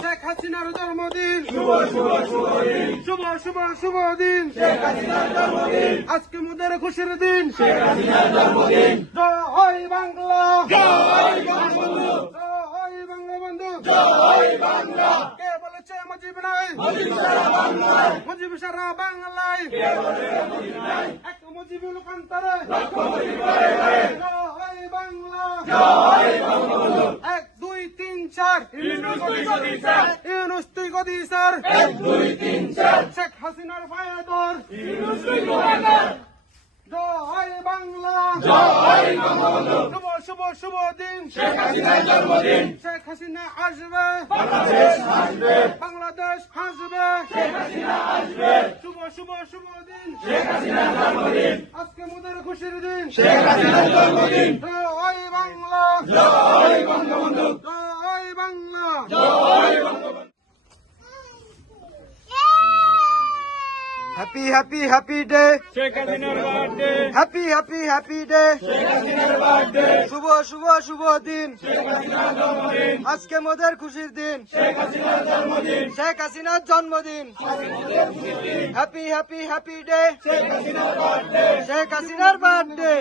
শেখ হাসিনার জন্মদিন শুভ শুভ শুভ দিন। আজকে মোদের খুশির দিন। জয় বাংলা। বঙ্গবন্ধু কে বলেছে মুজিব নাই? মুজিব সারা বাংলায়। এক মুজিব লোকান্তরে জয় বাংলা। এক দুই তিন চার। ইউনুস তুই গদি স্যার। শেখ হাসিনার ফায়াদর জয় বাংলা। শুভ শুভ শুভ দিন। শেখ হাসিনার জন্মদিন। শেখ হাসিনা আসবে। বাংলাদেশ হাসবে শুভ শুভ শুভ দিন। শেখ হাসিনার জন্মদিন। আজকে মোদের খুশির দিন। শেখ হাসিনার জন্মদিন। জয় বাংলা। জয় বঙ্গবন্ধু জয় Bangla happy happy happy day Sheikh হাসিনার birthday happy happy happy day Sheikh হাসিনার বার্থডে শুভ শুভ শুভ দিন। শেখ হাসিনার জন্মদিন. আজকে মোদের খুশির দিন। শেখ হাসিনার জন্মদিন. শেখ হাসিনার জন্মদিন। Happy happy happy day Sheikh হাসিনার বার্থডে শেখ হাসিনার বার্থডে